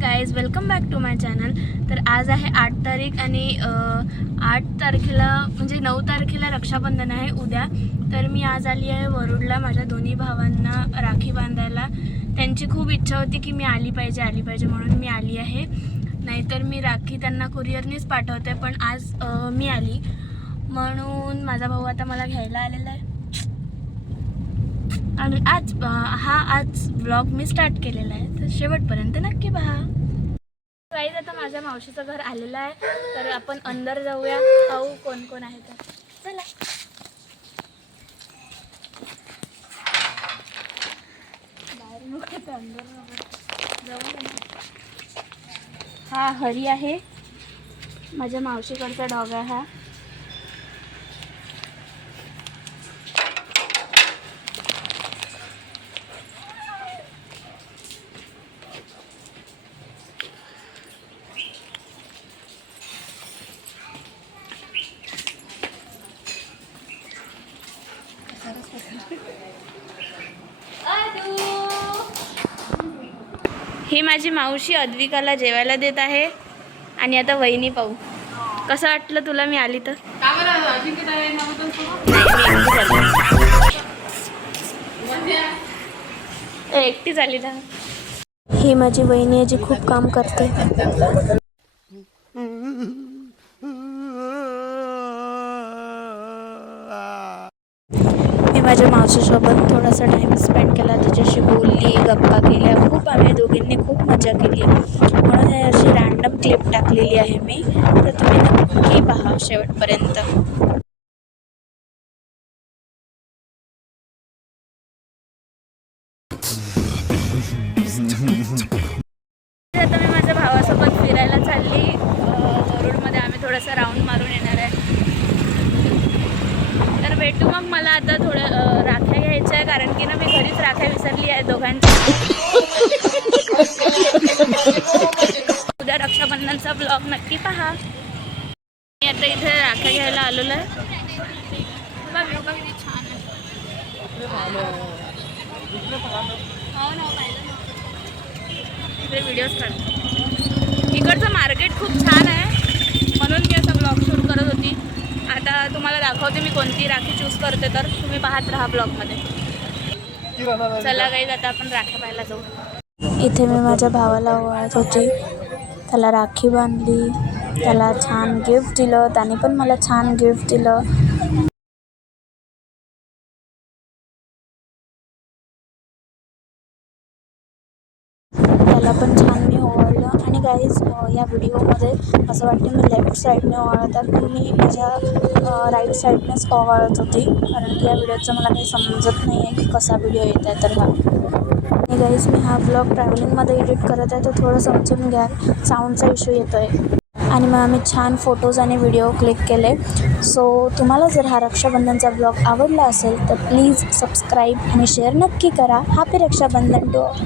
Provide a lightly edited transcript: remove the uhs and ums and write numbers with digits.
Guys, welcome back to my channel. तर आज आहे 8 तारीख आणि 8 तारखेला म्हणजे 9 तारखेला रक्षाबंधन आहे उद्या. तर मी आज आली आहे वरुडला माझ्या दोन्ही भावांना राखी बांधायला. त्यांची खूप इच्छा होती की मी आली पाहिजे म्हणून मी आली आहे. नाहीतर मी राखी त्यांना कुरिअरनेच पाठवते, पण आज मी आली म्हणून माझा भाऊ आता मला घ्यायला आलेला आहे. आणि आज व्लॉग मी स्टार्ट केलेला आहे, तर शेवटपर्यंत नक्की पहा. गाईज, आता माझ्या मावशीचं घर आलेलं आहे, तर आपण अंदर जाऊया, पाहू कोण कोण आहे. तर चला. बाहेर अंदर जाऊ. हा हरी आहे, माझ्या मावशीकडचा डॉग आहे हा. ही माझी मावशी अद्विकाला जेवायला देत आहे. आणि आता वहिनी पाहू कसं वाटलं तुला मी आली तर. एकटीच आली ना. ही माझी वहिनी आहे जी खूप काम करते. मी माझ्या मावशीसोबत थोडासा टाईम स्पेंड केला, तिच्याशी बोलली, गप्पा केल्या. खूप आम्ही दोघींनी खूप मजा केली, म्हणून हे अशी रॅन्डम क्लिप टाकलेली आहे मी. तर तुम्ही नक्की पहा शेवटपर्यंत. आता मी माझ्या भावासोबत फिरायला चालली. वरुडमध्ये आम्ही थोडासा राऊंड मारून येणार आहे. तर भेटू मग. मला आता थोडं राख्या घ्यायच्या आहे, कारण की ना मी घरीच राख्या विसरली आहे दोघांच्या. उद्या रक्षाबंधनचा ब्लॉग नक्की पहा. मी आता इथे राख्या घ्यायला आलेलो आहे. बघा किती छान आहे. इथे व्हिडिओज काढतो. इकडचं मार्केट खूप छान आहे, म्हणून मी असं ब्लॉग शूट करत होती. आता तुम्हाला दाखवते मी कोणती राखी चूज करते, तर तुम्ही पाहत राहा ब्लॉगमध्ये. चला गाईज, आता आपण राख्या पाहायला जाऊ. इथे मी माझ्या भावाला ओवाळत होती, त्याला राखी बांधली, त्याला छान गिफ्ट दिलं, त्याने पण मला छान गिफ्ट दिलं. त्याला पण छान मी ओवाळलं. आणि गाईज, या व्हिडिओमध्ये असं वाटतं मी लेफ्ट साईडने ओवाळत आहे, पण मी माझ्या राईट साईडनेच ओवाळत होती, कारण की या व्हिडिओचं मला काही समजत नाही आहे की कसा व्हिडिओ येत आहे. तर आणि गाईज, मी हा ब्लॉग ट्रॅव्हलिंगमध्ये एडिट करत आहे, तर थोडं समजून घ्या, साऊंडचा इश्यू येतो आहे. आणि मग आम्ही छान फोटोज आणि व्हिडिओ क्लिक केले. सो तुम्हाला जर हा रक्षाबंधनचा ब्लॉग आवडला असेल तर प्लीज सबस्क्राईब आणि शेअर नक्की करा. Happy Rakshabandhan to all.